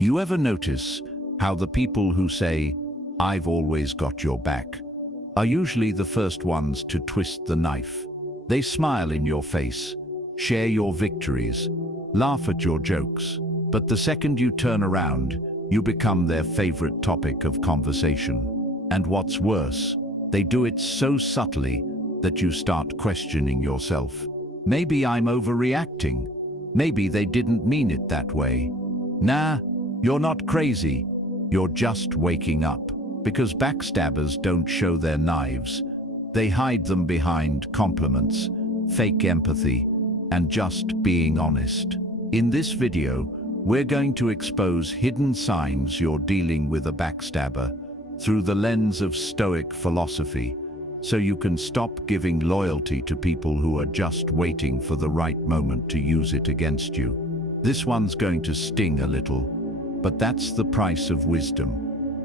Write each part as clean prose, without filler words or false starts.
You ever notice how the people who say, "I've always got your back," are usually the first ones to twist the knife? They smile in your face, share your victories, laugh at your jokes, but the second you turn around, you become their favorite topic of conversation. And what's worse, they do it so subtly that you start questioning yourself. Maybe I'm overreacting. Maybe they didn't mean it that way. Nah, you're not crazy. You're just waking up. Because backstabbers don't show their knives. They hide them behind compliments, fake empathy, and just being honest. In this video, we're going to expose hidden signs you're dealing with a backstabber through the lens of Stoic philosophy, so you can stop giving loyalty to people who are just waiting for the right moment to use it against you. This one's going to sting a little, but that's the price of wisdom.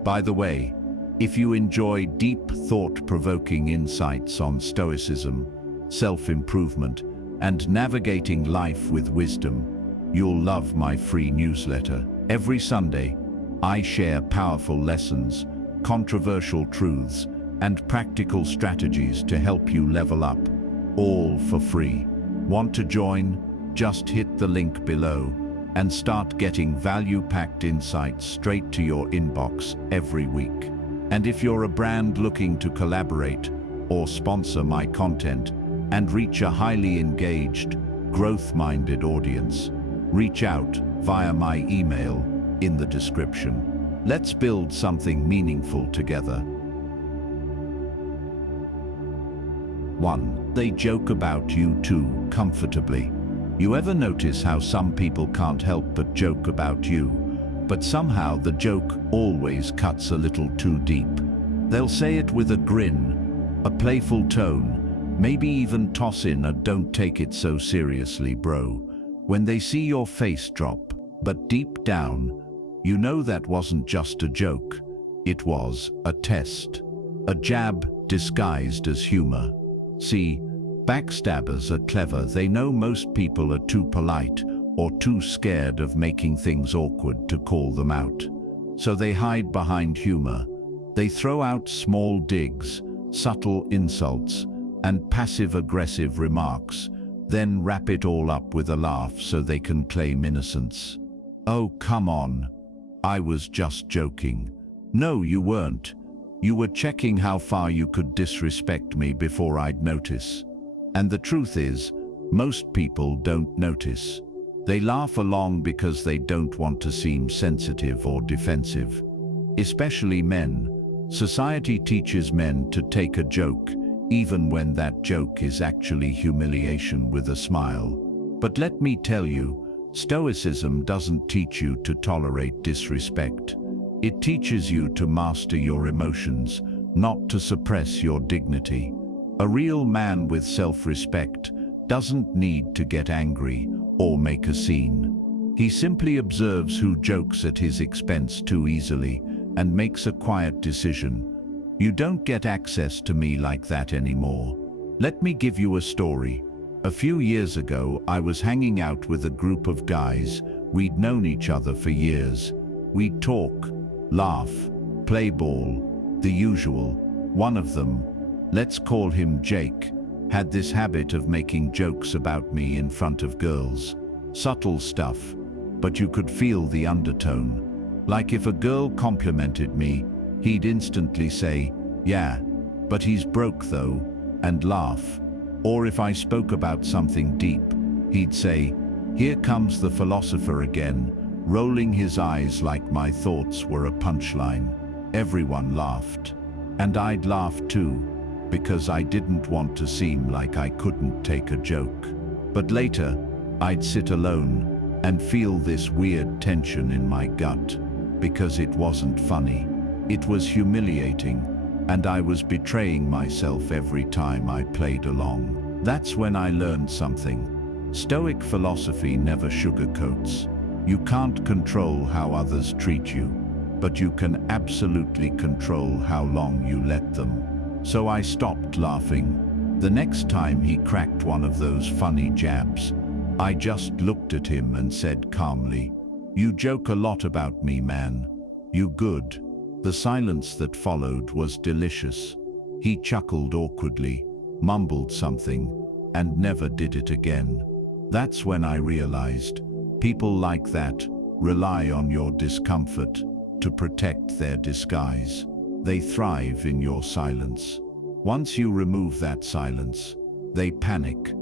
By the way, if you enjoy deep, thought-provoking insights on Stoicism, self-improvement, and navigating life with wisdom, you'll love my free newsletter. Every Sunday, I share powerful lessons, controversial truths, and practical strategies to help you level up, all for free. Want to join? Just hit the link below and start getting value-packed insights straight to your inbox every week. And if you're a brand looking to collaborate or sponsor my content and reach a highly engaged, growth-minded audience, reach out via my email in the description. Let's build something meaningful together. 1. They joke about you too comfortably. You ever notice how some people can't help but joke about you, but somehow the joke always cuts a little too deep? They'll say it with a grin, a playful tone, maybe even toss in a "don't take it so seriously, bro," when they see your face drop. But deep down, you know that wasn't just a joke. It was a test, a jab disguised as humor. See, backstabbers are clever. They know most people are too polite or too scared of making things awkward to call them out. So they hide behind humor. They throw out small digs, subtle insults, and passive-aggressive remarks, then wrap it all up with a laugh so they can claim innocence. "Oh, come on. I was just joking." No, you weren't. You were checking how far you could disrespect me before I'd notice. And the truth is, most people don't notice. They laugh along because they don't want to seem sensitive or defensive. Especially men. Society teaches men to take a joke, even when that joke is actually humiliation, with a smile. But let me tell you, Stoicism doesn't teach you to tolerate disrespect. It teaches you to master your emotions, not to suppress your dignity. A real man with self-respect doesn't need to get angry or make a scene. He simply observes who jokes at his expense too easily and makes a quiet decision. You don't get access to me like that anymore. Let me give you a story. A few years ago, I was hanging out with a group of guys. We'd known each other for years. We'd talk, laugh, play ball, the usual. One of them, let's call him Jake, had this habit of making jokes about me in front of girls. Subtle stuff, but you could feel the undertone. Like if a girl complimented me, he'd instantly say, "Yeah, but he's broke though," and laugh. Or if I spoke about something deep, he'd say, "Here comes the philosopher again," rolling his eyes like my thoughts were a punchline. Everyone laughed. And I'd laugh too, because I didn't want to seem like I couldn't take a joke. But later, I'd sit alone and feel this weird tension in my gut, because it wasn't funny. It was humiliating, and I was betraying myself every time I played along. That's when I learned something. Stoic philosophy never sugarcoats. You can't control how others treat you, but you can absolutely control how long you let them. So I stopped laughing. The next time he cracked one of those funny jabs, I just looked at him and said calmly, "You joke a lot about me, man. You good." The silence that followed was delicious. He chuckled awkwardly, mumbled something, and never did it again. That's when I realized, people like that rely on your discomfort to protect their disguise. They thrive in your silence. Once you remove that silence, they panic.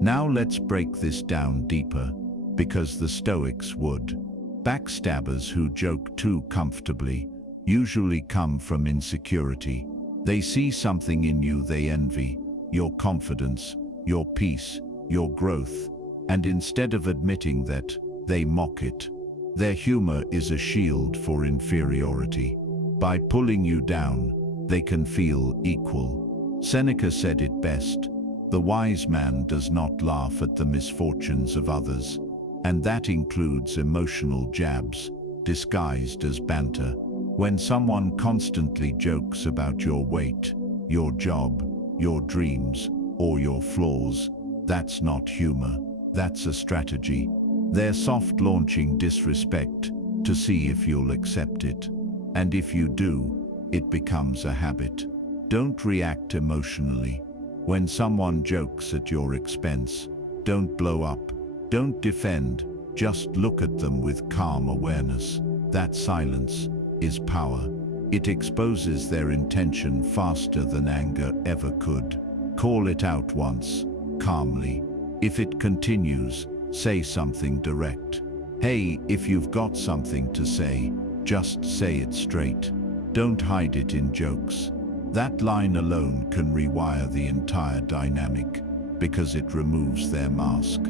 Now let's break this down deeper, because the Stoics would. Backstabbers who joke too comfortably usually come from insecurity. They see something in you they envy, your confidence, your peace, your growth, and instead of admitting that, they mock it. Their humor is a shield for inferiority. By pulling you down, they can feel equal. Seneca said it best, "The wise man does not laugh at the misfortunes of others," and that includes emotional jabs, disguised as banter. When someone constantly jokes about your weight, your job, your dreams, or your flaws, that's not humor, that's a strategy. They're soft launching disrespect to see if you'll accept it. And if you do, it becomes a habit. Don't react emotionally. When someone jokes at your expense, don't blow up, don't defend, just look at them with calm awareness. That silence is power. It exposes their intention faster than anger ever could. Call it out once, calmly. If it continues, say something direct. Hey, if you've got something to say, just say it straight. Don't hide it in jokes. That line alone can rewire the entire dynamic, because it removes their mask.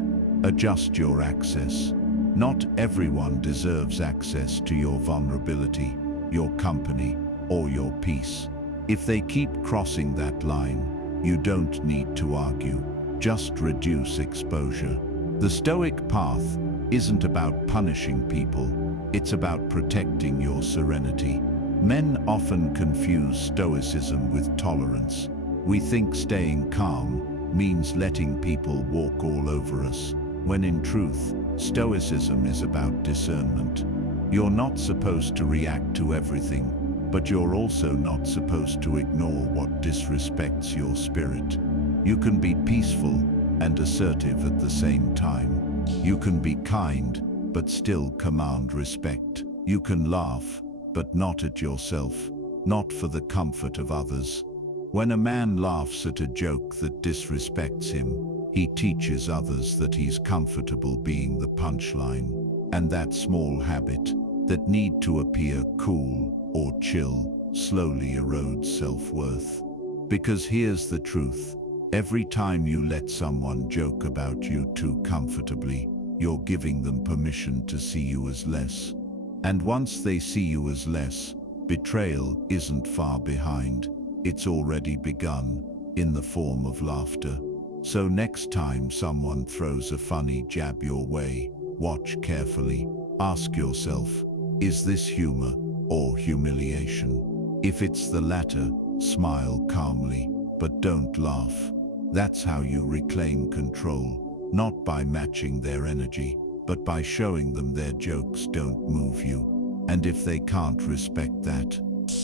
Adjust your access. Not everyone deserves access to your vulnerability, your company, or your peace. If they keep crossing that line, you don't need to argue. Just reduce exposure. The Stoic path isn't about punishing people, it's about protecting your serenity. Men often confuse Stoicism with tolerance. We think staying calm means letting people walk all over us, when in truth, Stoicism is about discernment. You're not supposed to react to everything, but you're also not supposed to ignore what disrespects your spirit. You can be peaceful and assertive at the same time. You can be kind, but still command respect. You can laugh, but not at yourself, not for the comfort of others. When a man laughs at a joke that disrespects him, he teaches others that he's comfortable being the punchline. And that small habit, that need to appear cool or chill, slowly erodes self-worth. Because here's the truth, every time you let someone joke about you too comfortably, you're giving them permission to see you as less. And once they see you as less, betrayal isn't far behind. It's already begun, in the form of laughter. So next time someone throws a funny jab your way, watch carefully. Ask yourself, is this humor or humiliation? If it's the latter, smile calmly, but don't laugh. That's how you reclaim control, not by matching their energy, but by showing them their jokes don't move you. And if they can't respect that,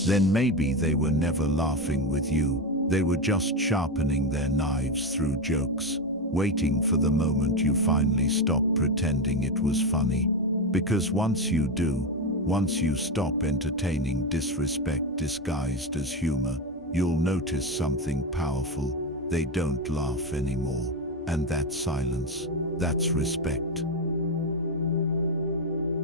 then maybe they were never laughing with you. They were just sharpening their knives through jokes, waiting for the moment you finally stop pretending it was funny. Because once you do, once you stop entertaining disrespect disguised as humor, you'll notice something powerful. They don't laugh anymore. And that's silence. That's respect.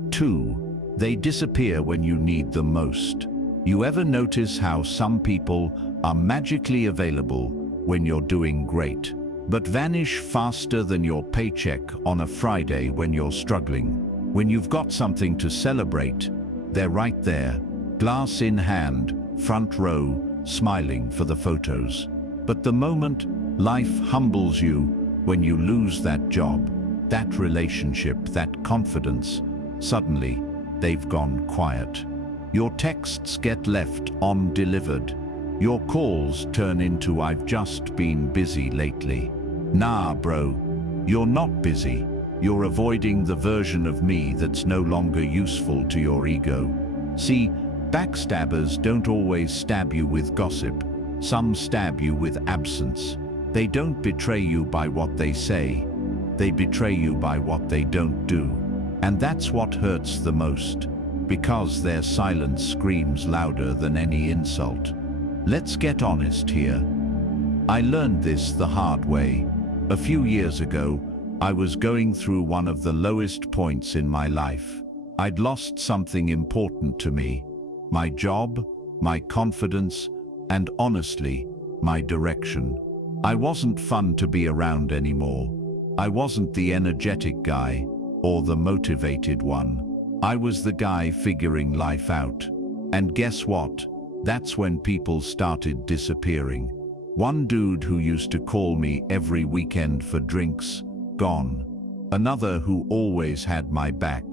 2. They disappear when you need them most. You ever notice how some people are magically available when you're doing great, but vanish faster than your paycheck on a Friday when you're struggling? When you've got something to celebrate, they're right there, glass in hand, front row, smiling for the photos. But the moment life humbles you, when you lose that job, that relationship, that confidence, suddenly they've gone quiet. Your texts get left undelivered. Your calls turn into "I've just been busy lately." Nah, bro, you're not busy. You're avoiding the version of me that's no longer useful to your ego. See, backstabbers don't always stab you with gossip. Some stab you with absence. They don't betray you by what they say. They betray you by what they don't do. And that's what hurts the most, because their silence screams louder than any insult. Let's get honest here. I learned this the hard way. A few years ago, I was going through one of the lowest points in my life. I'd lost something important to me. My job, my confidence, and honestly, my direction. I wasn't fun to be around anymore. I wasn't the energetic guy or the motivated one. I was the guy figuring life out. And guess what? That's when people started disappearing. One dude who used to call me every weekend for drinks, gone. Another who always had my back,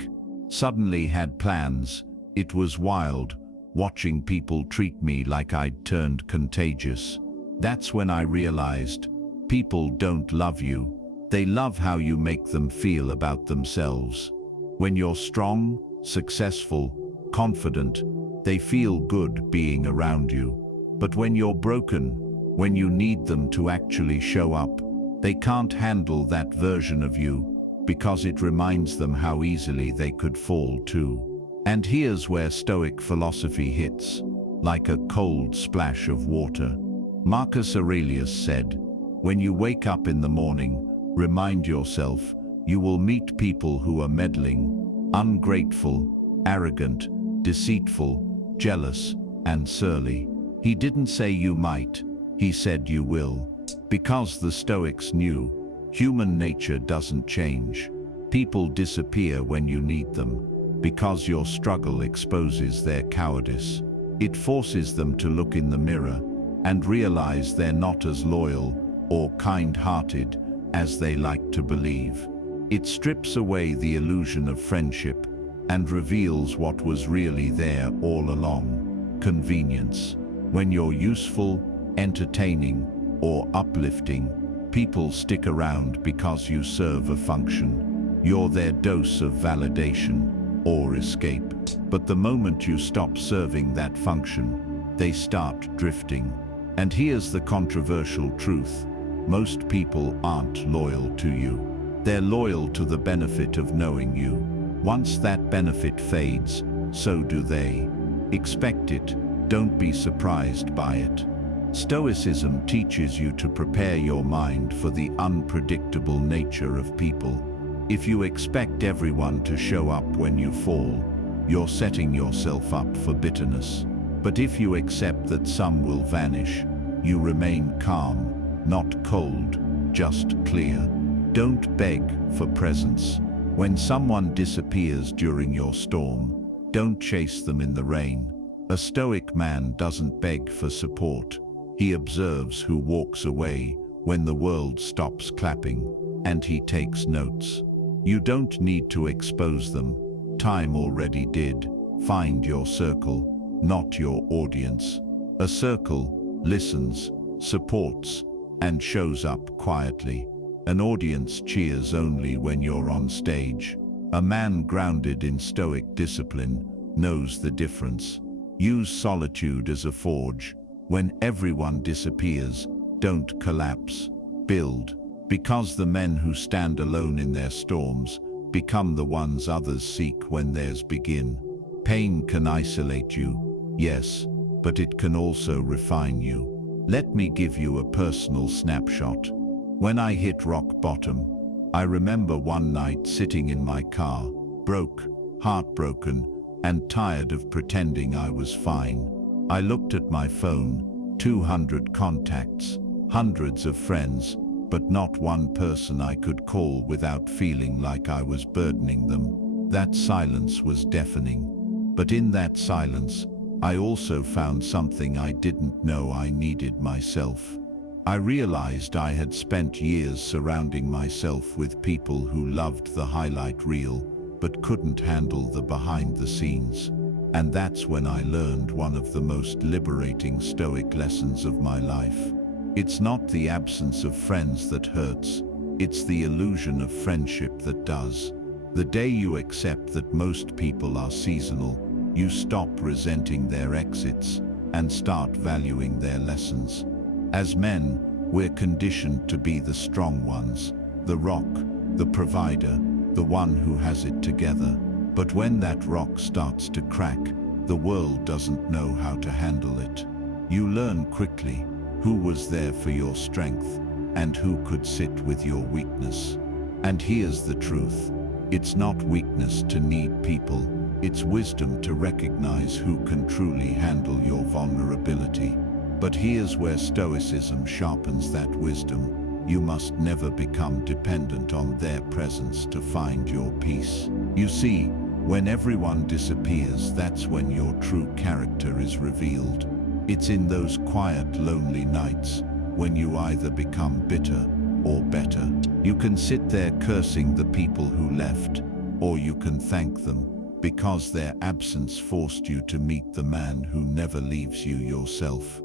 suddenly had plans. It was wild, watching people treat me like I'd turned contagious. That's when I realized, people don't love you. They love how you make them feel about themselves. When you're strong, successful, confident, they feel good being around you. But when you're broken, when you need them to actually show up, they can't handle that version of you, because it reminds them how easily they could fall too. And here's where Stoic philosophy hits, like a cold splash of water. Marcus Aurelius said, "When you wake up in the morning, remind yourself, you will meet people who are meddling, ungrateful, arrogant, deceitful, jealous, and surly." He didn't say you might, he said you will. Because the Stoics knew, human nature doesn't change. People disappear when you need them, because your struggle exposes their cowardice. It forces them to look in the mirror and realize they're not as loyal or kind-hearted as they like to believe. It strips away the illusion of friendship and reveals what was really there all along: convenience. When you're useful, entertaining, or uplifting, people stick around because you serve a function. You're their dose of validation or escape. But the moment you stop serving that function, they start drifting. And here's the controversial truth: most people aren't loyal to you. They're loyal to the benefit of knowing you. Once that benefit fades, so do they. Expect it, don't be surprised by it. Stoicism teaches you to prepare your mind for the unpredictable nature of people. If you expect everyone to show up when you fall, you're setting yourself up for bitterness. But if you accept that some will vanish, you remain calm, not cold, just clear. Don't beg for presence. When someone disappears during your storm, don't chase them in the rain. A Stoic man doesn't beg for support. He observes who walks away when the world stops clapping, and he takes notes. You don't need to expose them. Time already did. Find your circle, not your audience. A circle listens, supports, and shows up quietly. An audience cheers only when you're on stage. A man grounded in Stoic discipline knows the difference. Use solitude as a forge. When everyone disappears, don't collapse. Build. Because the men who stand alone in their storms become the ones others seek when theirs begin. Pain can isolate you, yes, but it can also refine you. Let me give you a personal snapshot. When I hit rock bottom, I remember one night sitting in my car, broke, heartbroken, and tired of pretending I was fine. I looked at my phone, 200 contacts, hundreds of friends, but not one person I could call without feeling like I was burdening them. That silence was deafening. But in that silence, I also found something I didn't know I needed myself. I realized I had spent years surrounding myself with people who loved the highlight reel, but couldn't handle the behind the scenes. And that's when I learned one of the most liberating Stoic lessons of my life. It's not the absence of friends that hurts, It's the illusion of friendship that does. The day you accept that most people are seasonal, you stop resenting their exits and start valuing their lessons. As men, we're conditioned to be the strong ones, the rock, the provider, the one who has it together. But when that rock starts to crack, the world doesn't know how to handle it. You learn quickly who was there for your strength and who could sit with your weakness. And here's the truth. It's not weakness to need people, it's wisdom to recognize who can truly handle your vulnerability. But here's where Stoicism sharpens that wisdom. You must never become dependent on their presence to find your peace. You see, when everyone disappears, that's when your true character is revealed. It's in those quiet, lonely nights when you either become bitter or better. You can sit there cursing the people who left, or you can thank them because their absence forced you to meet the man who never leaves you yourself.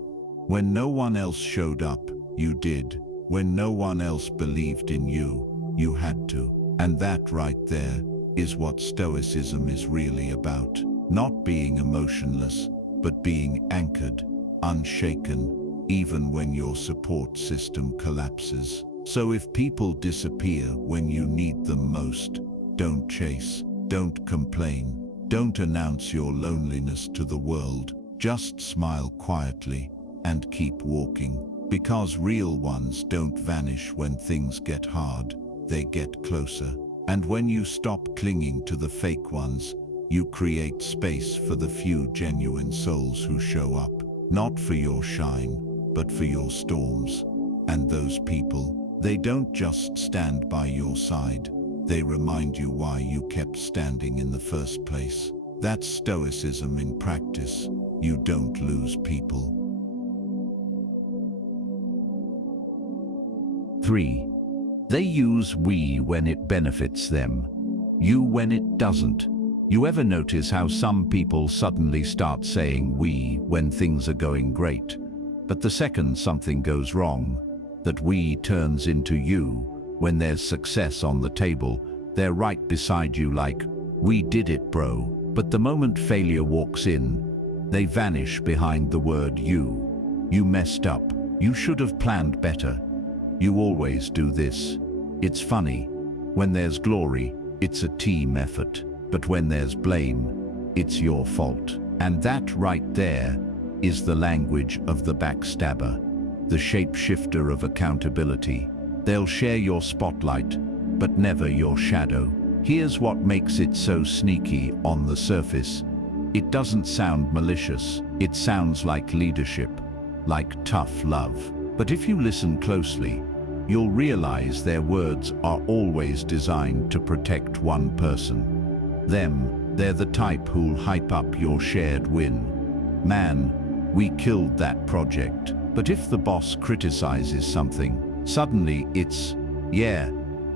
When no one else showed up, you did. When no one else believed in you, you had to. And that right there is what Stoicism is really about. Not being emotionless, but being anchored, unshaken, even when your support system collapses. So if people disappear when you need them most, don't chase, don't complain, don't announce your loneliness to the world. Just smile quietly and keep walking. Because real ones don't vanish when things get hard, they get closer. And when you stop clinging to the fake ones, you create space for the few genuine souls who show up, not for your shine, but for your storms. And those people, they don't just stand by your side, they remind you why you kept standing in the first place. That's Stoicism in practice. You don't lose people. 3. They use we when it benefits them, you when it doesn't. You ever notice how some people suddenly start saying we when things are going great, but the second something goes wrong, that we turns into you? When there's success on the table, they're right beside you like, we did it, bro. But the moment failure walks in, they vanish behind the word you. You messed up. You should have planned better. You always do this. It's funny. When there's glory, it's a team effort. But when there's blame, it's your fault. And that right there is the language of the backstabber, the shapeshifter of accountability. They'll share your spotlight, but never your shadow. Here's what makes it so sneaky on the surface. It doesn't sound malicious. It sounds like leadership, like tough love. But if you listen closely, you'll realize their words are always designed to protect one person. Them. They're the type who'll hype up your shared win. Man, we killed that project. But if the boss criticizes something, suddenly it's, yeah,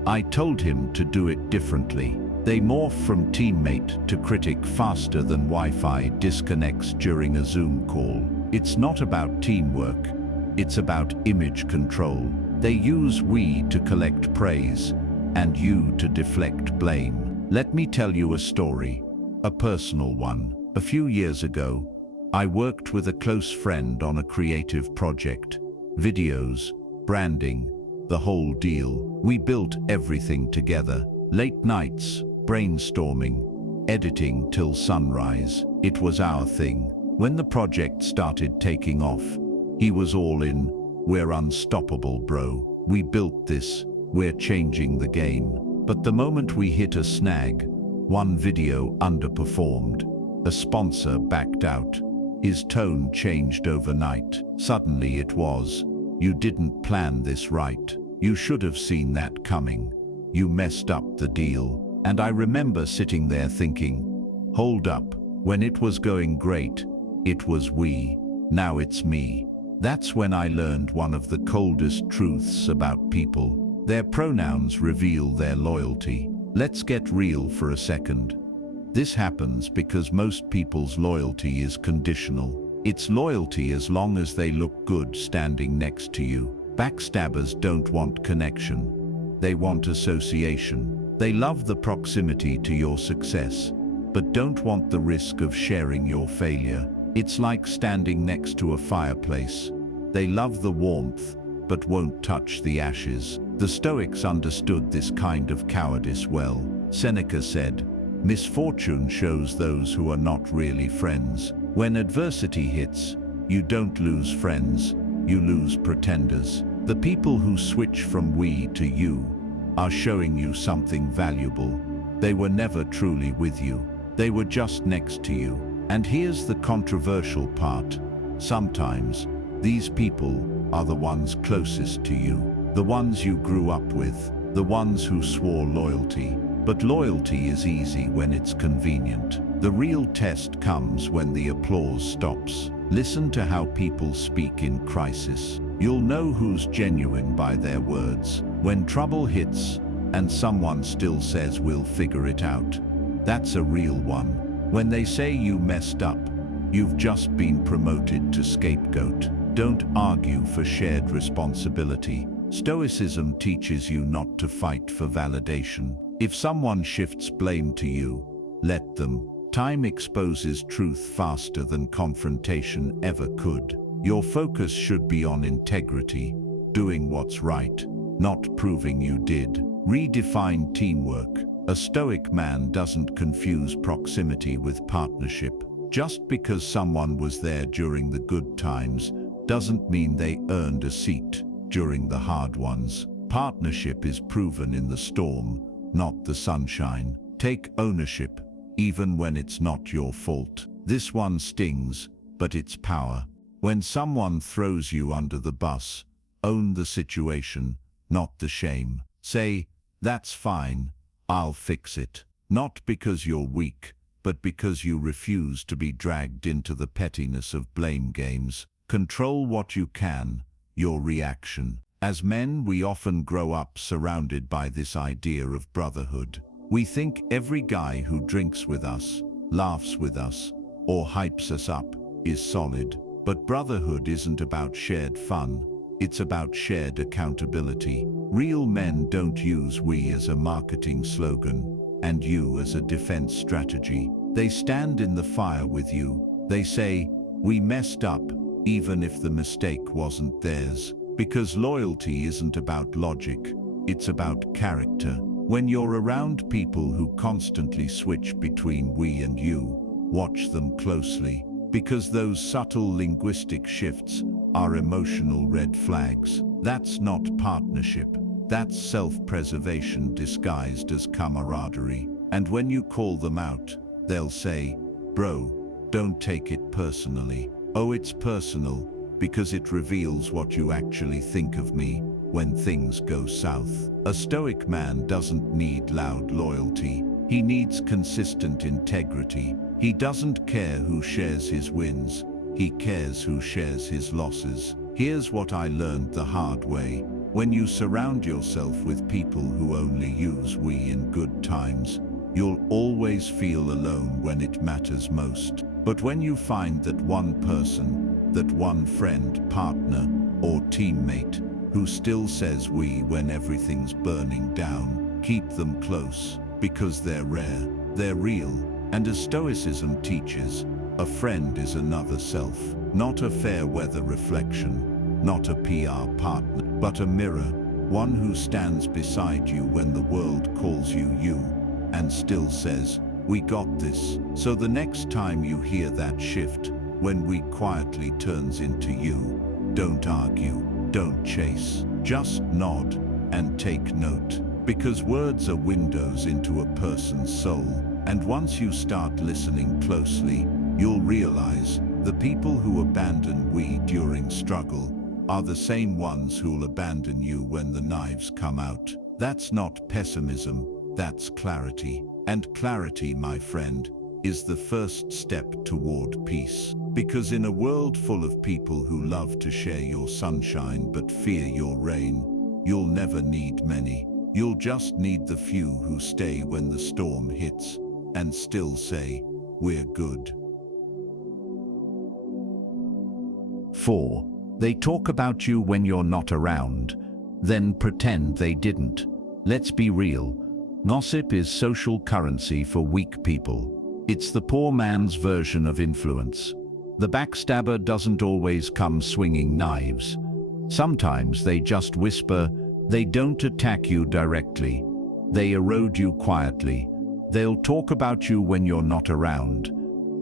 I told him to do it differently. They morph from teammate to critic faster than Wi-Fi disconnects during a Zoom call. It's not about teamwork, it's about image control. They use we to collect praise and you to deflect blame. Let me tell you a story, a personal one. A few years ago, I worked with a close friend on a creative project. Videos, branding, the whole deal. We built everything together. Late nights, brainstorming, editing till sunrise. It was our thing. When the project started taking off, he was all in. We're unstoppable, bro. We built this. We're changing the game. But the moment we hit a snag, one video underperformed. A sponsor backed out. His tone changed overnight. Suddenly it was, you didn't plan this right. You should have seen that coming. You messed up the deal. And I remember sitting there thinking, hold up, when it was going great, it was we, now it's me. That's when I learned one of the coldest truths about people. Their pronouns reveal their loyalty. Let's get real for a second. This happens because most people's loyalty is conditional. It's loyalty as long as they look good standing next to you. Backstabbers don't want connection. They want association. They love the proximity to your success, but don't want the risk of sharing your failure. It's like standing next to a fireplace. They love the warmth, but won't touch the ashes. The Stoics understood this kind of cowardice well. Seneca said, "Misfortune shows those who are not really friends." When adversity hits, you don't lose friends, you lose pretenders. The people who switch from we to you are showing you something valuable. They were never truly with you. They were just next to you. And here's the controversial part. Sometimes, these people are the ones closest to you, the ones you grew up with, the ones who swore loyalty. But loyalty is easy when it's convenient. The real test comes when the applause stops. Listen to how people speak in crisis. You'll know who's genuine by their words. When trouble hits, and someone still says we'll figure it out, that's a real one. When they say you messed up, you've just been promoted to scapegoat. Don't argue for shared responsibility. Stoicism teaches you not to fight for validation. If someone shifts blame to you, let them. Time exposes truth faster than confrontation ever could. Your focus should be on integrity, doing what's right, not proving you did. Redefine teamwork. A Stoic man doesn't confuse proximity with partnership. Just because someone was there during the good times doesn't mean they earned a seat during the hard ones. Partnership is proven in the storm, not the sunshine. Take ownership, even when it's not your fault. This one stings, but it's power. When someone throws you under the bus, own the situation, not the shame. Say, "That's fine, I'll fix it." Not because you're weak, but because you refuse to be dragged into the pettiness of blame games. Control what you can, your reaction. As men, we often grow up surrounded by this idea of brotherhood. We think every guy who drinks with us, laughs with us, or hypes us up is solid. But brotherhood isn't about shared fun, it's about shared accountability. Real men don't use "we" as a marketing slogan, and "you" as a defense strategy. They stand in the fire with you. They say, "We messed up," even if the mistake wasn't theirs. Because loyalty isn't about logic, it's about character. When you're around people who constantly switch between "we" and "you," watch them closely. Because those subtle linguistic shifts are emotional red flags. That's not partnership. That's self-preservation disguised as camaraderie. And when you call them out, they'll say, "Bro, don't take it personally." Oh, it's personal, because it reveals what you actually think of me when things go south. A Stoic man doesn't need loud loyalty. He needs consistent integrity. He doesn't care who shares his wins. He cares who shares his losses. Here's what I learned the hard way. When you surround yourself with people who only use "we" in good times, you'll always feel alone when it matters most. But when you find that one person, that one friend, partner, or teammate who still says "we" when everything's burning down, keep them close, because they're rare, they're real. And as Stoicism teaches, a friend is another self, not a fair weather reflection, not a PR partner, but a mirror, one who stands beside you when the world calls you you, and still says, "We got this." So the next time you hear that shift, when "we" quietly turns into "you," don't argue, don't chase, just nod and take note. Because words are windows into a person's soul. And once you start listening closely, you'll realize the people who abandon "we" during struggle are the same ones who'll abandon you when the knives come out. That's not pessimism, that's clarity. And clarity, my friend, is the first step toward peace. Because in a world full of people who love to share your sunshine but fear your rain, you'll never need many. You'll just need the few who stay when the storm hits and still say, "We're good." 4. They talk about you when you're not around, then pretend they didn't. Let's be real. Gossip is social currency for weak people. It's the poor man's version of influence. The backstabber doesn't always come swinging knives. Sometimes they just whisper. They don't attack you directly. They erode you quietly. They'll talk about you when you're not around.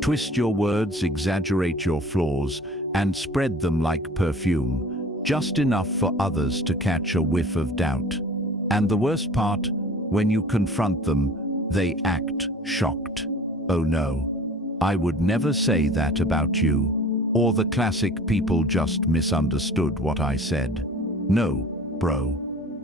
Twist your words, exaggerate your flaws, and spread them like perfume, just enough for others to catch a whiff of doubt. And the worst part, when you confront them, they act shocked. Oh no, I would never say that about you. Or the classic people just misunderstood what I said. No, bro.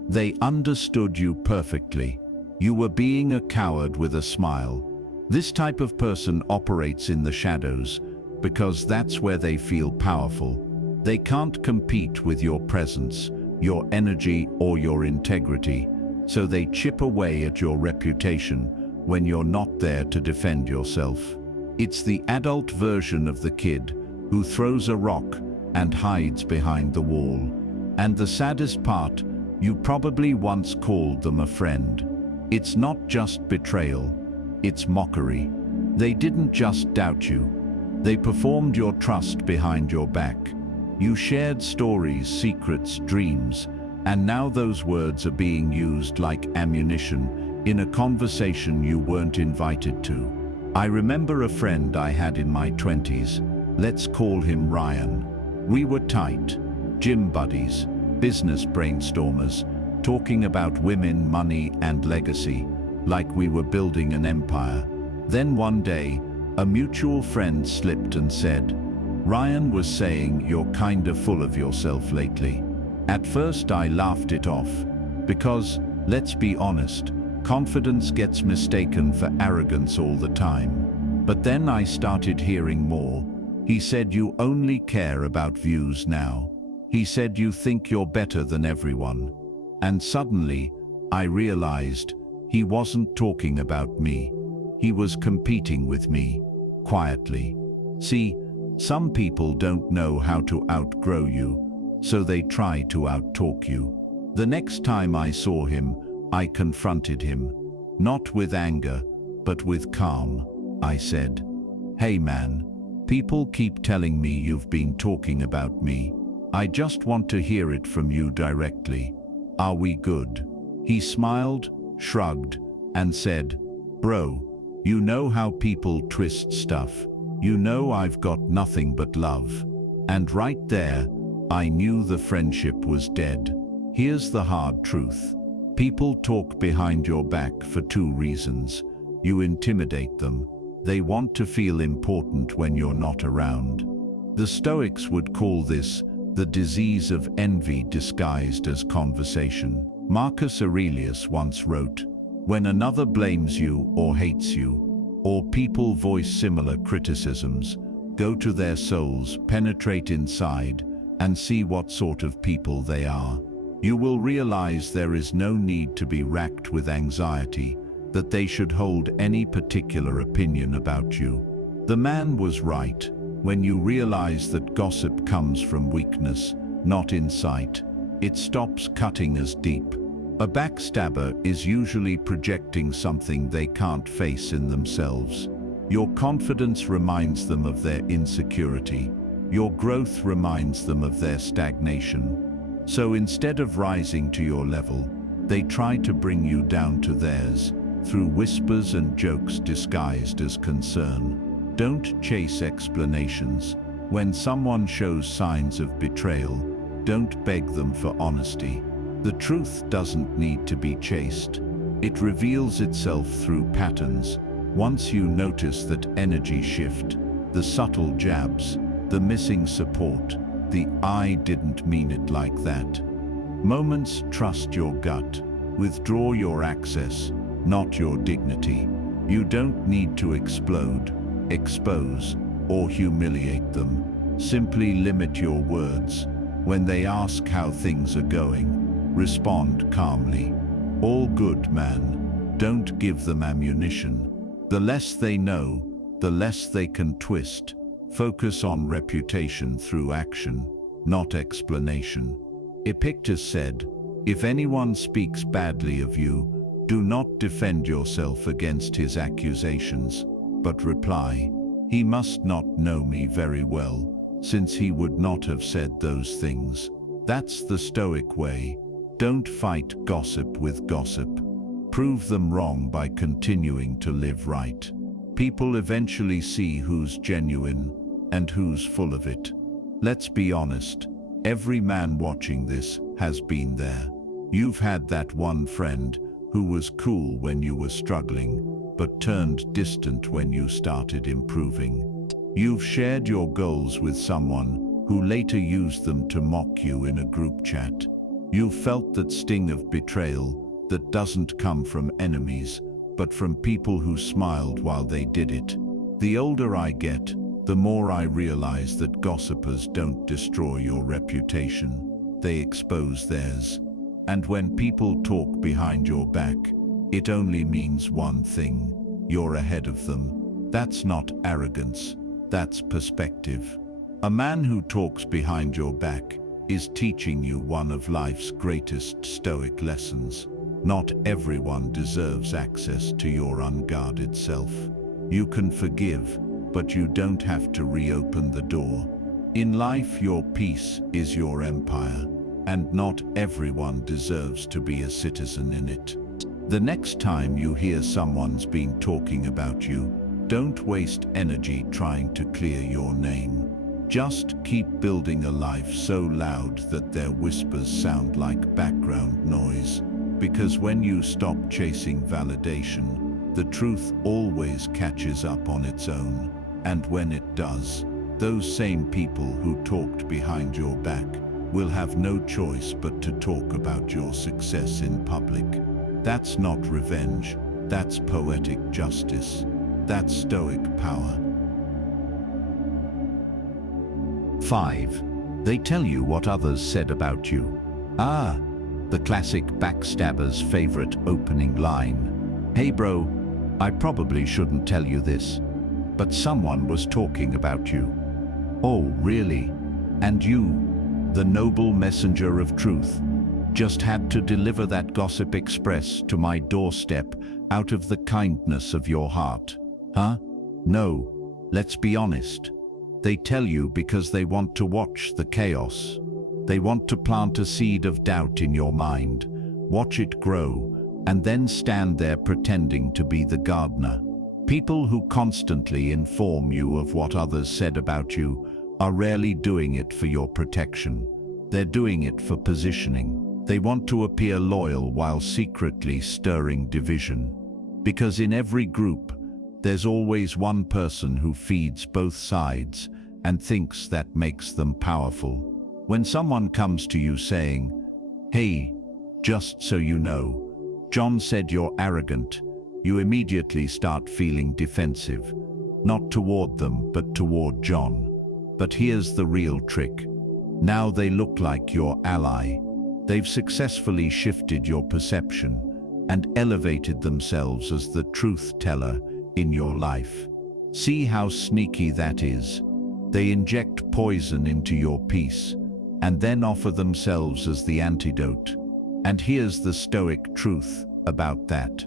They understood you perfectly. You were being a coward with a smile. This type of person operates in the shadows because that's where they feel powerful. They can't compete with your presence, your energy, or your integrity, so they chip away at your reputation when you're not there to defend yourself. It's the adult version of the kid who throws a rock and hides behind the wall. And the saddest part, you probably once called them a friend. It's not just betrayal, it's mockery. They didn't just doubt you. They performed your trust behind your back. You shared stories, secrets, dreams, and now those words are being used like ammunition in a conversation you weren't invited to. I remember a friend I had in my 20s. Let's call him Ryan. We were tight, gym buddies, business brainstormers, talking about women, money, and legacy, like we were building an empire. Then one day, a mutual friend slipped and said, "Ryan was saying you're kinda full of yourself lately." At first I laughed it off, because, let's be honest, confidence gets mistaken for arrogance all the time. But then I started hearing more. He said you only care about views now. He said you think you're better than everyone. And suddenly, I realized he wasn't talking about me. He was competing with me, quietly. See, some people don't know how to outgrow you, so they try to outtalk you. The next time I saw him, I confronted him. Not with anger, but with calm. I said, "Hey man, people keep telling me you've been talking about me. I just want to hear it from you directly. Are we good?" He smiled, shrugged, and said, "Bro, you know how people twist stuff. You know I've got nothing but love." And right there, I knew the friendship was dead. Here's the hard truth. People talk behind your back for two reasons. You intimidate them. They want to feel important when you're not around. The Stoics would call this the disease of envy disguised as conversation. Marcus Aurelius once wrote, "When another blames you or hates you, or people voice similar criticisms, go to their souls, penetrate inside, and see what sort of people they are. You will realize there is no need to be racked with anxiety that they should hold any particular opinion about you." The man was right. When you realize that gossip comes from weakness, not insight, it stops cutting as deep. A backstabber is usually projecting something they can't face in themselves. Your confidence reminds them of their insecurity. Your growth reminds them of their stagnation. So instead of rising to your level, they try to bring you down to theirs, through whispers and jokes disguised as concern. Don't chase explanations. When someone shows signs of betrayal, don't beg them for honesty. The truth doesn't need to be chased. It reveals itself through patterns. Once you notice that energy shift, the subtle jabs, the missing support, the "I didn't mean it like that" moments, trust your gut. Withdraw your access, not your dignity. You don't need to explode, expose, or humiliate them. Simply limit your words. When they ask how things are going, respond calmly. "All good, man." Don't give them ammunition. The less they know, the less they can twist. Focus on reputation through action, not explanation. Epictetus said, If anyone speaks badly of you, do not defend yourself against his accusations, but reply, "He must not know me very well, since he would not have said those things." That's the Stoic way. Don't fight gossip with gossip. Prove them wrong by continuing to live right. People eventually see who's genuine and who's full of it. Let's be honest, every man watching this has been there. You've had that one friend who was cool when you were struggling, but turned distant when you started improving. You've shared your goals with someone who later used them to mock you in a group chat. You've felt that sting of betrayal that doesn't come from enemies, but from people who smiled while they did it. The older I get, the more I realize that gossipers don't destroy your reputation, they expose theirs. And when people talk behind your back, it only means one thing: you're ahead of them. That's not arrogance, that's perspective. A man who talks behind your back is teaching you one of life's greatest Stoic lessons. Not everyone deserves access to your unguarded self. You can forgive, but you don't have to reopen the door. In life, your peace is your empire, and not everyone deserves to be a citizen in it. The next time you hear someone's been talking about you, don't waste energy trying to clear your name. Just keep building a life so loud that their whispers sound like background noise. Because when you stop chasing validation, the truth always catches up on its own. And when it does, those same people who talked behind your back will have no choice but to talk about your success in public. That's not revenge, that's poetic justice. That's Stoic power. 5. They tell you what others said about you. The classic Backstabber's favorite opening line. "Hey bro, I probably shouldn't tell you this, but someone was talking about you." "Oh, really? And you, the noble messenger of truth, just had to deliver that gossip express to my doorstep out of the kindness of your heart, huh?" No, let's be honest. They tell you because they want to watch the chaos. They want to plant a seed of doubt in your mind, watch it grow, and then stand there pretending to be the gardener. People who constantly inform you of what others said about you are rarely doing it for your protection. They're doing it for positioning. They want to appear loyal while secretly stirring division. Because in every group, there's always one person who feeds both sides and thinks that makes them powerful. When someone comes to you saying, "Hey, just so you know, John said you're arrogant," you immediately start feeling defensive. Not toward them, but toward John. But here's the real trick. Now they look like your ally. They've successfully shifted your perception and elevated themselves as the truth teller in your life. See how sneaky that is? They inject poison into your peace and then offer themselves as the antidote. And here's the Stoic truth about that.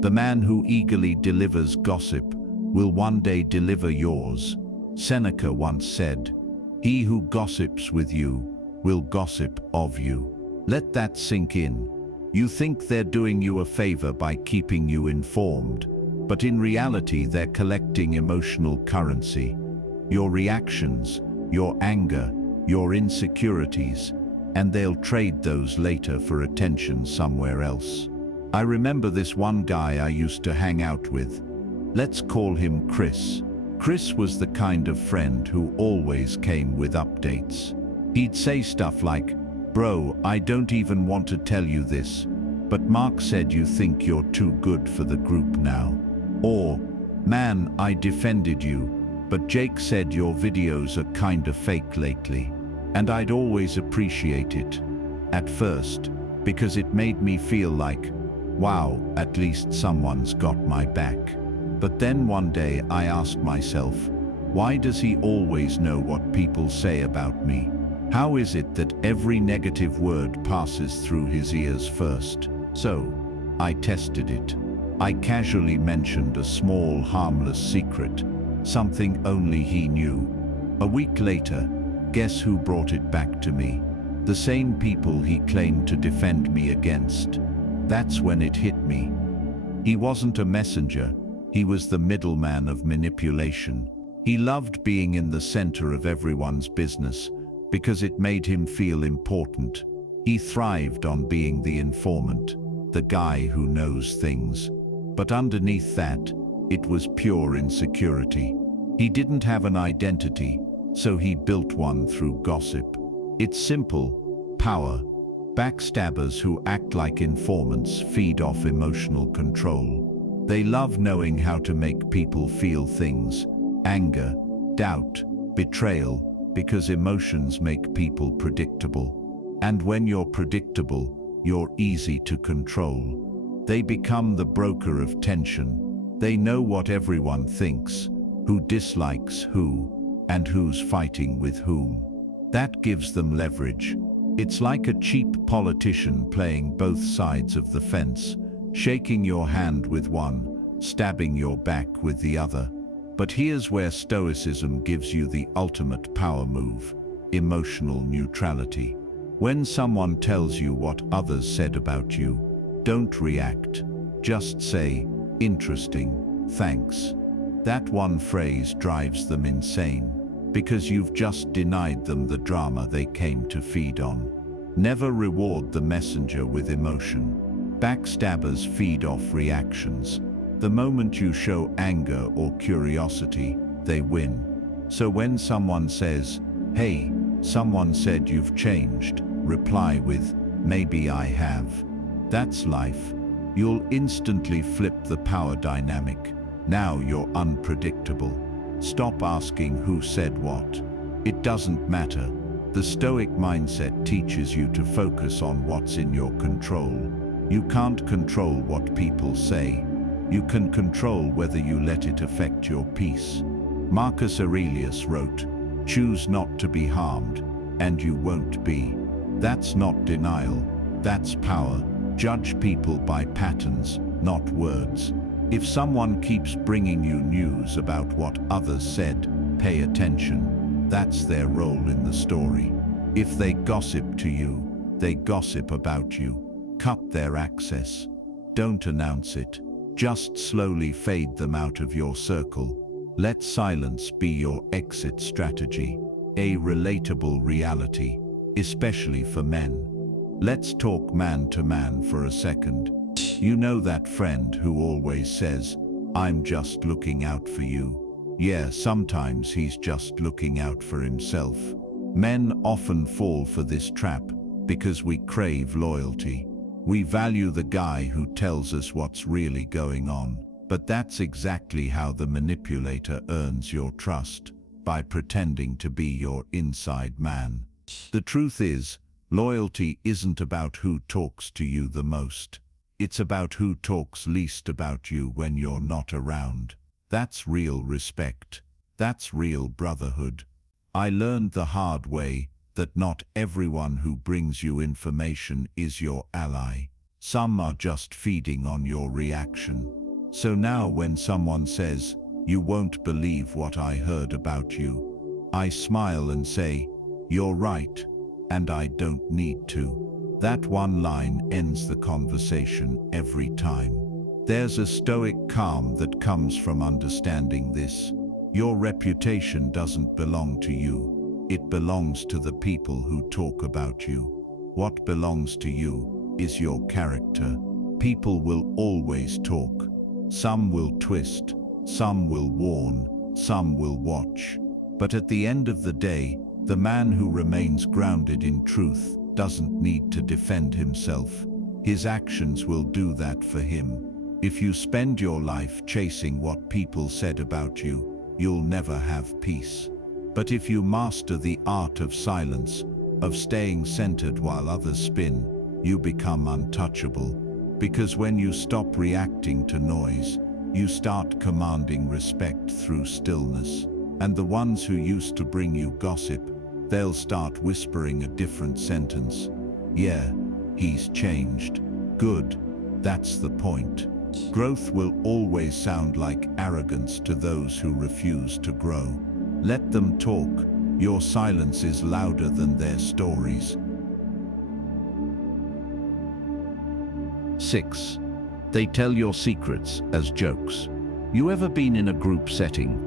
The man who eagerly delivers gossip will one day deliver yours. Seneca once said, "He who gossips with you will gossip of you." Let that sink in. You think they're doing you a favor by keeping you informed, but in reality they're collecting emotional currency. Your reactions, your anger, your insecurities, and they'll trade those later for attention somewhere else. I remember this one guy I used to hang out with. Let's call him Chris. Chris was the kind of friend who always came with updates. He'd say stuff like, "Bro, I don't even want to tell you this, but Mark said you think you're too good for the group now." Or, "Man, I defended you, but Jake said your videos are kinda fake lately." And I'd always appreciate it. At first, because it made me feel like, wow, at least someone's got my back. But then one day I asked myself, why does he always know what people say about me? How is it that every negative word passes through his ears first? So, I tested it. I casually mentioned a small, harmless secret, something only he knew. A week later, guess who brought it back to me? The same people he claimed to defend me against. That's when it hit me. He wasn't a messenger, he was the middleman of manipulation. He loved being in the center of everyone's business because it made him feel important. He thrived on being the informant, the guy who knows things. But underneath that, it was pure insecurity. He didn't have an identity, so he built one through gossip. It's simple: power. Backstabbers who act like informants feed off emotional control. They love knowing how to make people feel things: anger, doubt, betrayal, because emotions make people predictable. And when you're predictable, you're easy to control. They become the broker of tension. They know what everyone thinks, who dislikes who, and who's fighting with whom. That gives them leverage. It's like a cheap politician playing both sides of the fence, shaking your hand with one, stabbing your back with the other. But here's where Stoicism gives you the ultimate power move: emotional neutrality. When someone tells you what others said about you, don't react. Just say, "Interesting, thanks." That one phrase drives them insane, because you've just denied them the drama they came to feed on. Never reward the messenger with emotion. Backstabbers feed off reactions. The moment you show anger or curiosity, they win. So when someone says, "Hey, someone said you've changed," reply with, "Maybe I have." That's life. You'll instantly flip the power dynamic. Now you're unpredictable. Stop asking who said what. It doesn't matter. The Stoic mindset teaches you to focus on what's in your control. You can't control what people say. You can control whether you let it affect your peace. Marcus Aurelius wrote, "Choose not to be harmed, and you won't be." That's not denial, that's power. Judge people by patterns, not words. If someone keeps bringing you news about what others said, pay attention. That's their role in the story. If they gossip to you, they gossip about you. Cut their access. Don't announce it. Just slowly fade them out of your circle. Let silence be your exit strategy. A relatable reality, especially for men. Let's talk man to man for a second. You know that friend who always says, "I'm just looking out for you." Yeah, sometimes he's just looking out for himself. Men often fall for this trap because we crave loyalty. We value the guy who tells us what's really going on. But that's exactly how the manipulator earns your trust, by pretending to be your inside man. The truth is, loyalty isn't about who talks to you the most. It's about who talks least about you when you're not around. That's real respect. That's real brotherhood. I learned the hard way that not everyone who brings you information is your ally. Some are just feeding on your reaction. So now when someone says, "You won't believe what I heard about you," I smile and say, "You're right, and I don't need to." That one line ends the conversation every time. There's a stoic calm that comes from understanding this. Your reputation doesn't belong to you. It belongs to the people who talk about you. What belongs to you is your character. People will always talk. Some will twist, some will warn, some will watch. But at the end of the day, the man who remains grounded in truth doesn't need to defend himself. His actions will do that for him. If you spend your life chasing what people said about you, you'll never have peace. But if you master the art of silence, of staying centered while others spin, you become untouchable. Because when you stop reacting to noise, you start commanding respect through stillness. And the ones who used to bring you gossip they'll start whispering a different sentence. Yeah, he's changed. Good, that's the point. Growth will always sound like arrogance to those who refuse to grow. Let them talk. Your silence is louder than their stories. 6. They tell your secrets as jokes. You ever been in a group setting?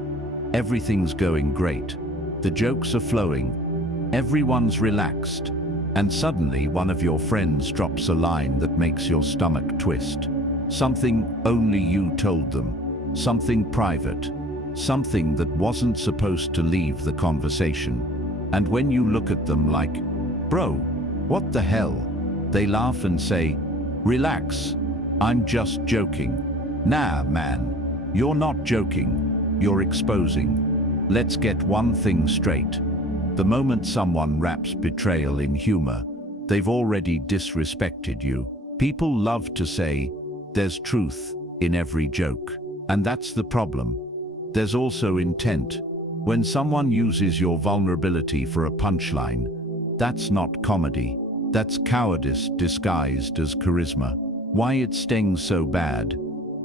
Everything's going great. The jokes are flowing. Everyone's relaxed. And suddenly one of your friends drops a line that makes your stomach twist. Something only you told them. Something private. Something that wasn't supposed to leave the conversation. And when you look at them like, "Bro, what the hell?" they laugh and say, "Relax, I'm just joking." Nah, man, you're not joking, you're exposing. Let's get one thing straight. The moment someone wraps betrayal in humor, they've already disrespected you. People love to say, "There's truth in every joke." And that's the problem. There's also intent. When someone uses your vulnerability for a punchline, that's not comedy. That's cowardice disguised as charisma. Why it stings so bad?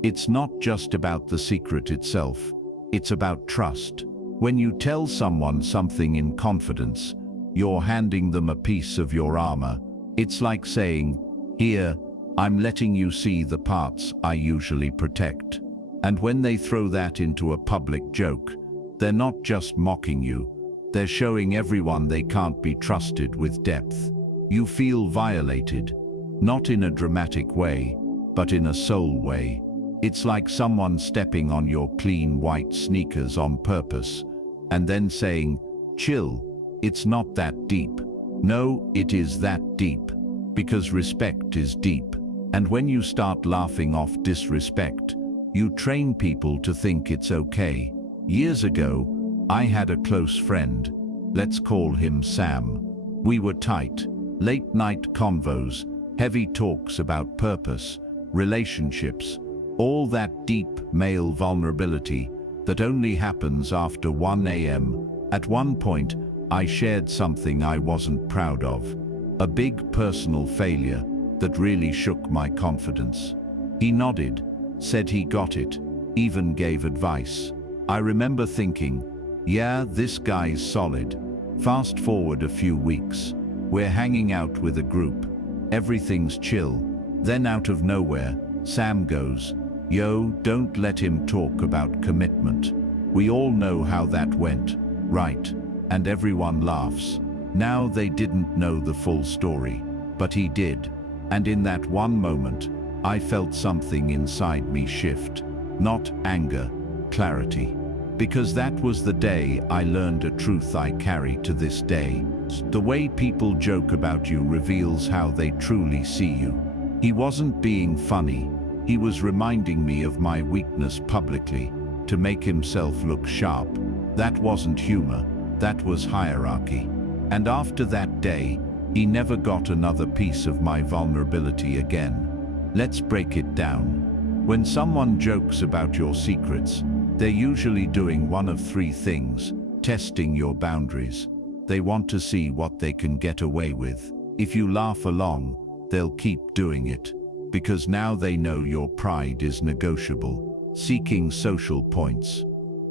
It's not just about the secret itself. It's about trust. When you tell someone something in confidence, you're handing them a piece of your armor. It's like saying, "Here, I'm letting you see the parts I usually protect." And when they throw that into a public joke, they're not just mocking you, they're showing everyone they can't be trusted with depth. You feel violated, not in a dramatic way, but in a soul way. It's like someone stepping on your clean white sneakers on purpose, and then saying, "Chill, it's not that deep." No, it is that deep, because respect is deep. And when you start laughing off disrespect, you train people to think it's okay. Years ago, I had a close friend. Let's call him Sam. We were tight. Late night convos, heavy talks about purpose, relationships, all that deep male vulnerability that only happens after 1 a.m. At one point, I shared something I wasn't proud of. A big personal failure that really shook my confidence. He nodded, said he got it, even gave advice. I remember thinking, yeah, this guy's solid. Fast forward a few weeks. We're hanging out with a group. Everything's chill. Then out of nowhere, Sam goes, "Yo, don't let him talk about commitment." We all know how that went, right? And everyone laughs. Now they didn't know the full story, but he did. And in that one moment, I felt something inside me shift. Not anger, clarity. Because that was the day I learned a truth I carry to this day. The way people joke about you reveals how they truly see you. He wasn't being funny. He was reminding me of my weakness publicly, to make himself look sharp. That wasn't humor, that was hierarchy. And after that day, he never got another piece of my vulnerability again. Let's break it down. When someone jokes about your secrets, they're usually doing one of three things: testing your boundaries. They want to see what they can get away with. If you laugh along, they'll keep doing it, because now they know your pride is negotiable. Seeking social points.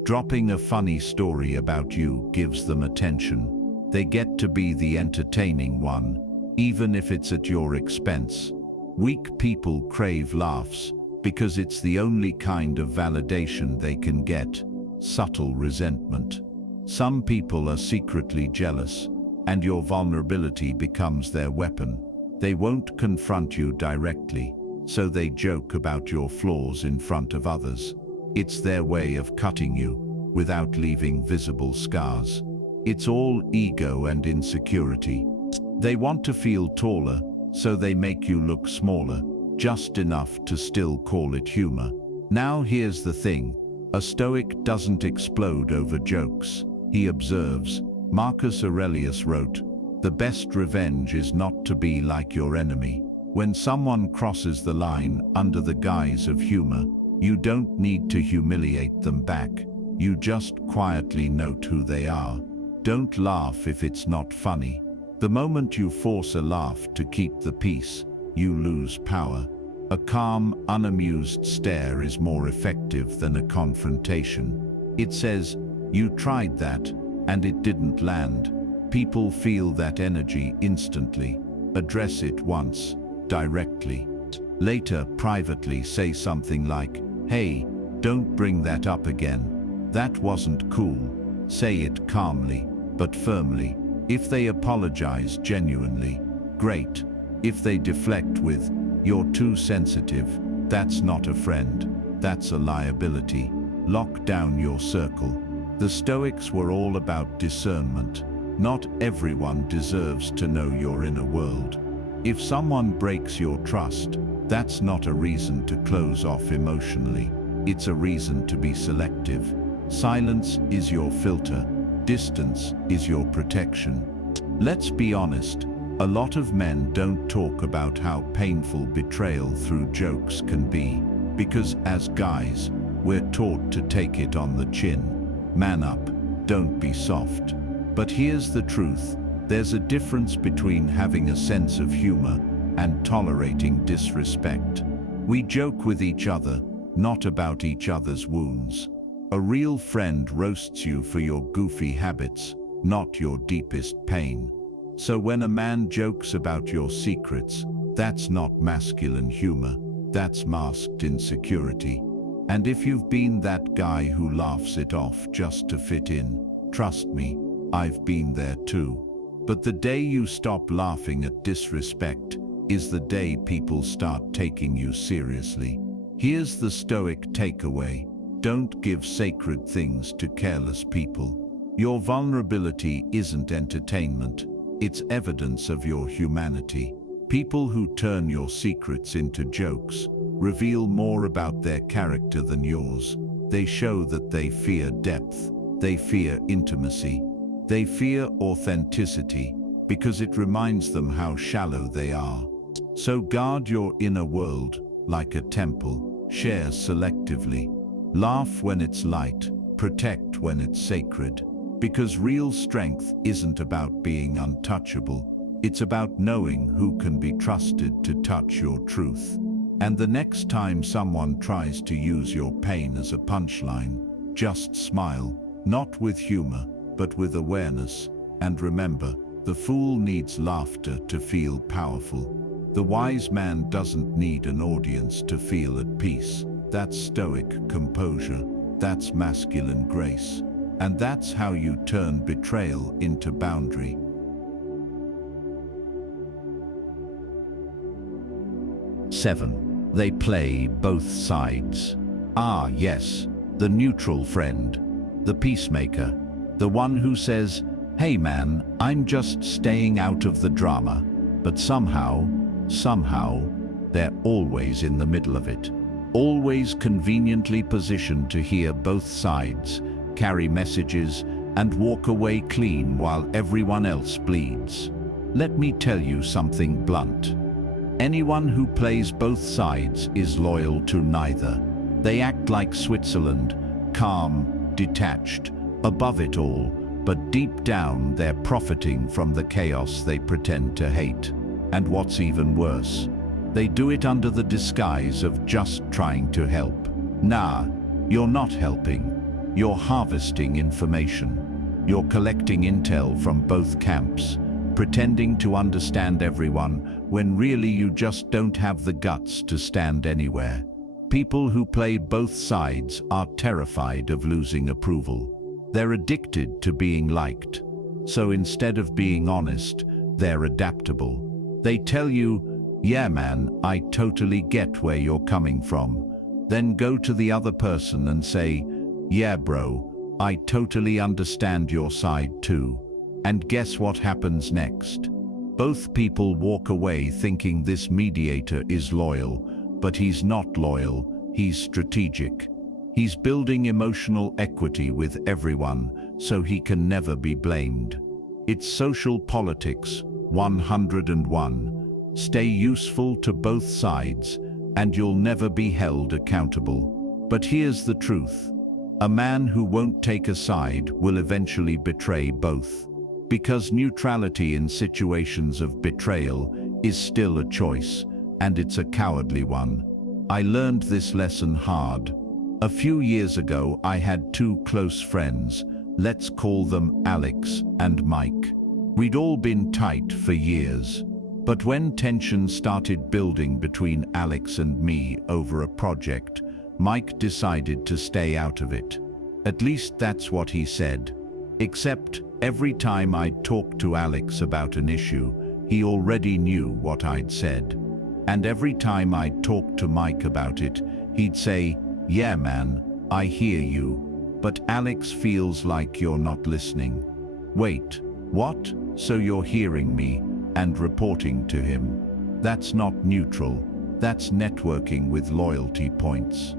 Dropping a funny story about you gives them attention. They get to be the entertaining one, even if it's at your expense. Weak people crave laughs, because it's the only kind of validation they can get. Subtle resentment. Some people are secretly jealous, and your vulnerability becomes their weapon. They won't confront you directly, so they joke about your flaws in front of others. It's their way of cutting you, without leaving visible scars. It's all ego and insecurity. They want to feel taller, so they make you look smaller, just enough to still call it humor. Now here's the thing. A Stoic doesn't explode over jokes. He observes. Marcus Aurelius wrote, "The best revenge is not to be like your enemy." When someone crosses the line under the guise of humor, you don't need to humiliate them back. You just quietly note who they are. Don't laugh if it's not funny. The moment you force a laugh to keep the peace, you lose power. A calm, unamused stare is more effective than a confrontation. It says, "You tried that, and it didn't land." People feel that energy instantly. Address it once, directly. Later, privately say something like, "Hey, don't bring that up again. That wasn't cool." Say it calmly, but firmly. If they apologize genuinely, great. If they deflect with, "You're too sensitive," that's not a friend, that's a liability. Lock down your circle. The Stoics were all about discernment. Not everyone deserves to know your inner world. If someone breaks your trust, that's not a reason to close off emotionally. It's a reason to be selective. Silence is your filter. Distance is your protection. Let's be honest, a lot of men don't talk about how painful betrayal through jokes can be, because as guys, we're taught to take it on the chin. Man up, don't be soft. But here's the truth, there's a difference between having a sense of humor and tolerating disrespect. We joke with each other, not about each other's wounds. A real friend roasts you for your goofy habits, not your deepest pain. So when a man jokes about your secrets, that's not masculine humor, that's masked insecurity. And if you've been that guy who laughs it off just to fit in, trust me, I've been there too. But the day you stop laughing at disrespect is the day people start taking you seriously. Here's the Stoic takeaway. Don't give sacred things to careless people. Your vulnerability isn't entertainment, it's evidence of your humanity. People who turn your secrets into jokes reveal more about their character than yours. They show that they fear depth, they fear intimacy, they fear authenticity, because it reminds them how shallow they are. So guard your inner world like a temple, share selectively. Laugh when it's light, protect when it's sacred. Because real strength isn't about being untouchable, it's about knowing who can be trusted to touch your truth. And the next time someone tries to use your pain as a punchline, just smile, not with humor, but with awareness. And remember, the fool needs laughter to feel powerful. The wise man doesn't need an audience to feel at peace. That's Stoic composure, that's masculine grace. And that's how you turn betrayal into boundary. 7. They play both sides. Ah, yes, the neutral friend, the peacemaker, the one who says, "Hey man, I'm just staying out of the drama." But somehow, they're always in the middle of it. Always conveniently positioned to hear both sides, carry messages, and walk away clean while everyone else bleeds. Let me tell you something blunt. Anyone who plays both sides is loyal to neither. They act like Switzerland, calm, detached, above it all, but deep down they're profiting from the chaos they pretend to hate. And what's even worse, they do it under the disguise of just trying to help. Nah, you're not helping. You're harvesting information. You're collecting intel from both camps, pretending to understand everyone when really you just don't have the guts to stand anywhere. People who play both sides are terrified of losing approval. They're addicted to being liked. So instead of being honest, they're adaptable. They tell you, "Yeah man, I totally get where you're coming from." Then go to the other person and say, "Yeah bro, I totally understand your side too." And guess what happens next? Both people walk away thinking this mediator is loyal, but he's not loyal, he's strategic. He's building emotional equity with everyone, so he can never be blamed. It's social politics 101. Stay useful to both sides, and you'll never be held accountable. But here's the truth. A man who won't take a side will eventually betray both. Because neutrality in situations of betrayal is still a choice, and it's a cowardly one. I learned this lesson hard. A few years ago, I had two close friends. Let's call them Alex and Mike. We'd all been tight for years. But when tension started building between Alex and me over a project, Mike decided to stay out of it. At least that's what he said. Except every time I'd talk to Alex about an issue, he already knew what I'd said. And every time I'd talk to Mike about it, he'd say, "Yeah man, I hear you, but Alex feels like you're not listening." Wait, what? So you're hearing me and reporting to him? That's not neutral, that's networking with loyalty points.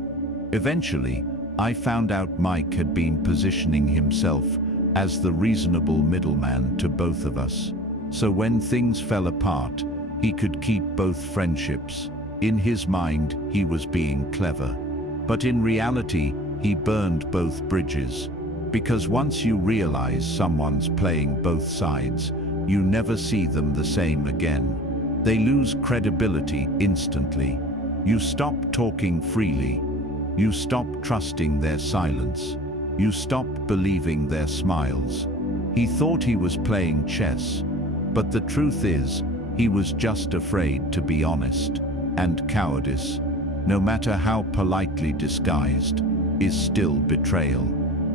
Eventually, I found out Mike had been positioning himself as the reasonable middleman to both of us. So when things fell apart, he could keep both friendships. In his mind, he was being clever. But in reality, he burned both bridges. Because once you realize someone's playing both sides, you never see them the same again. They lose credibility instantly. You stop talking freely. You stop trusting their silence. You stop believing their smiles. He thought he was playing chess, but the truth is, he was just afraid to be honest. And cowardice, no matter how politely disguised, is still betrayal.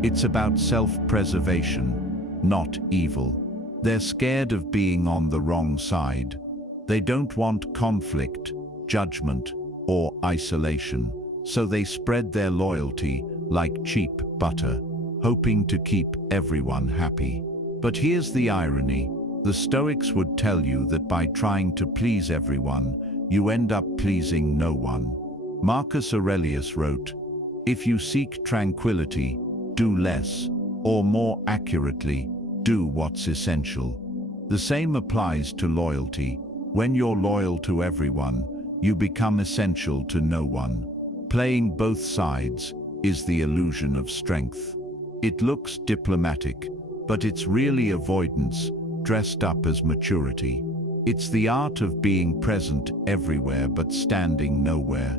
It's about self-preservation, not evil. They're scared of being on the wrong side. They don't want conflict, judgment, or isolation. So they spread their loyalty like cheap butter, hoping to keep everyone happy. But here's the irony. The Stoics would tell you that by trying to please everyone, you end up pleasing no one. Marcus Aurelius wrote, "If you seek tranquility, do less, or more accurately, do what's essential." The same applies to loyalty. When you're loyal to everyone, you become essential to no one. Playing both sides is the illusion of strength. It looks diplomatic, but it's really avoidance dressed up as maturity. It's the art of being present everywhere but standing nowhere.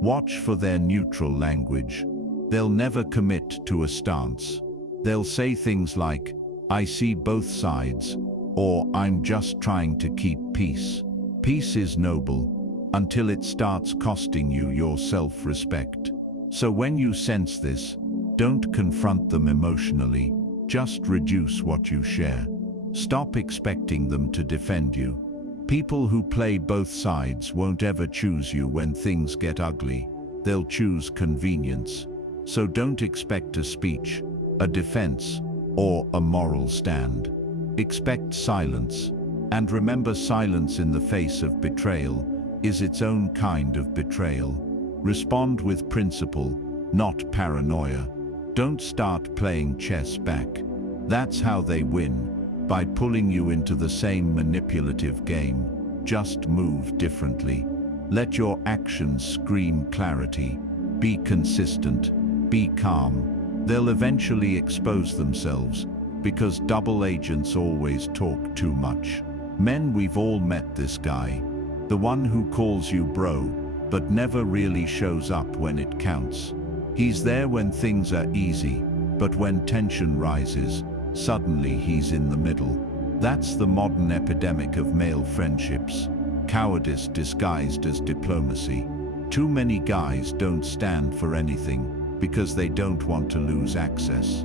Watch for their neutral language. They'll never commit to a stance. They'll say things like, "I see both sides," or "I'm just trying to keep peace." Peace is noble until it starts costing you your self-respect. So when you sense this, don't confront them emotionally, just reduce what you share. Stop expecting them to defend you. People who play both sides won't ever choose you when things get ugly. They'll choose convenience. So don't expect a speech, a defense, or a moral stand. Expect silence. And remember, silence in the face of betrayal is its own kind of betrayal. Respond with principle, not paranoia. Don't start playing chess back. That's how they win, by pulling you into the same manipulative game. Just move differently. Let your actions scream clarity. Be consistent. Be calm. They'll eventually expose themselves, because double agents always talk too much. Men, we've all met this guy. The one who calls you bro, but never really shows up when it counts. He's there when things are easy, but when tension rises, suddenly he's in the middle. That's the modern epidemic of male friendships. Cowardice disguised as diplomacy. Too many guys don't stand for anything because they don't want to lose access.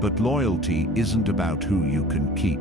But loyalty isn't about who you can keep.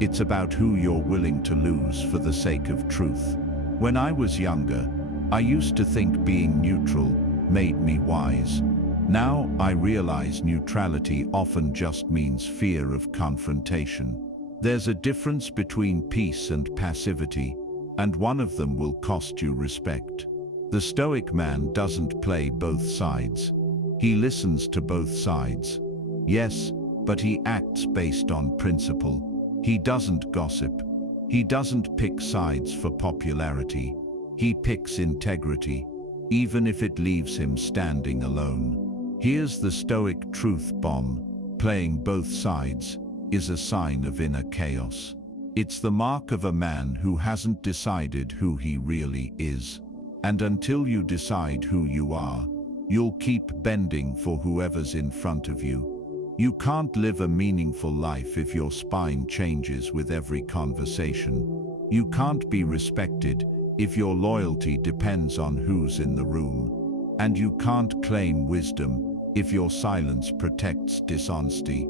It's about who you're willing to lose for the sake of truth. When I was younger, I used to think being neutral made me wise. Now I realize neutrality often just means fear of confrontation. There's a difference between peace and passivity, and one of them will cost you respect. The Stoic man doesn't play both sides. He listens to both sides. Yes, but he acts based on principle. He doesn't gossip. He doesn't pick sides for popularity. He picks integrity, even if it leaves him standing alone. Here's the Stoic truth bomb. Playing both sides is a sign of inner chaos. It's the mark of a man who hasn't decided who he really is. And until you decide who you are, you'll keep bending for whoever's in front of you. You can't live a meaningful life if your spine changes with every conversation. You can't be respected if your loyalty depends on who's in the room. And you can't claim wisdom if your silence protects dishonesty.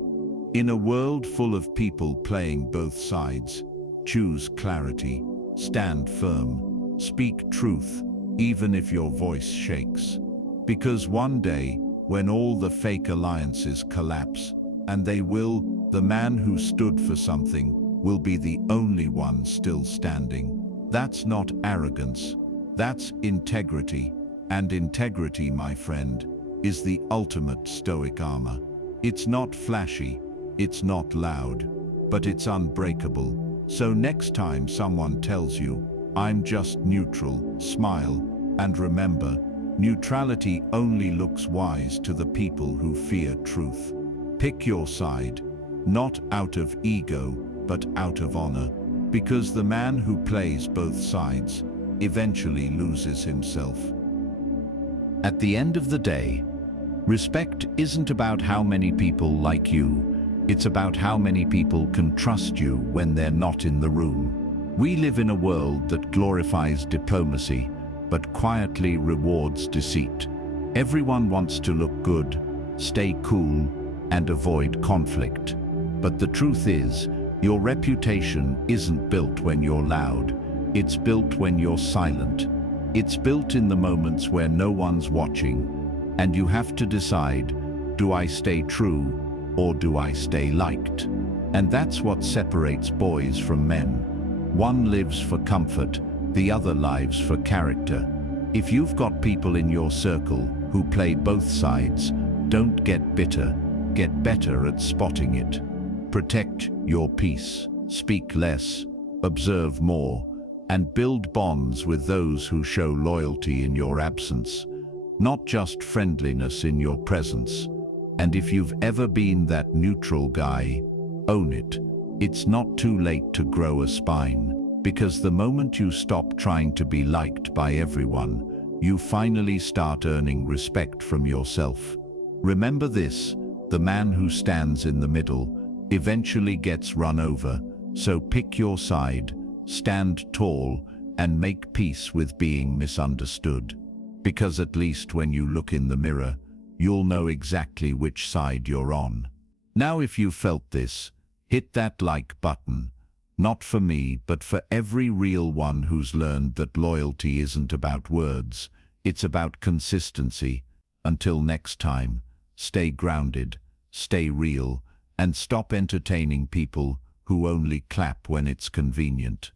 In a world full of people playing both sides, choose clarity, stand firm, speak truth, even if your voice shakes. Because one day, when all the fake alliances collapse, and they will, the man who stood for something will be the only one still standing. That's not arrogance, that's integrity. And integrity, my friend, is the ultimate Stoic armor. It's not flashy, it's not loud, but it's unbreakable. So next time someone tells you, "I'm just neutral," smile, and remember, neutrality only looks wise to the people who fear truth. Pick your side, not out of ego, but out of honor, because the man who plays both sides eventually loses himself. At the end of the day, respect isn't about how many people like you, it's about how many people can trust you when they're not in the room. We live in a world that glorifies diplomacy, but quietly rewards deceit. Everyone wants to look good, stay cool, and avoid conflict. But the truth is, your reputation isn't built when you're loud, it's built when you're silent. It's built in the moments where no one's watching, and you have to decide, do I stay true or do I stay liked? And that's what separates boys from men. One lives for comfort, the other lives for character. If you've got people in your circle who play both sides, don't get bitter, get better at spotting it. Protect your peace, speak less, observe more, and build bonds with those who show loyalty in your absence, not just friendliness in your presence. And if you've ever been that neutral guy, own it. It's not too late to grow a spine, because the moment you stop trying to be liked by everyone, you finally start earning respect from yourself. Remember this, the man who stands in the middle eventually gets run over, so pick your side, stand tall, and make peace with being misunderstood. Because at least when you look in the mirror, you'll know exactly which side you're on. Now if you felt this, hit that like button. Not for me, but for every real one who's learned that loyalty isn't about words, it's about consistency. Until next time, stay grounded, stay real, and stop entertaining people who only clap when it's convenient.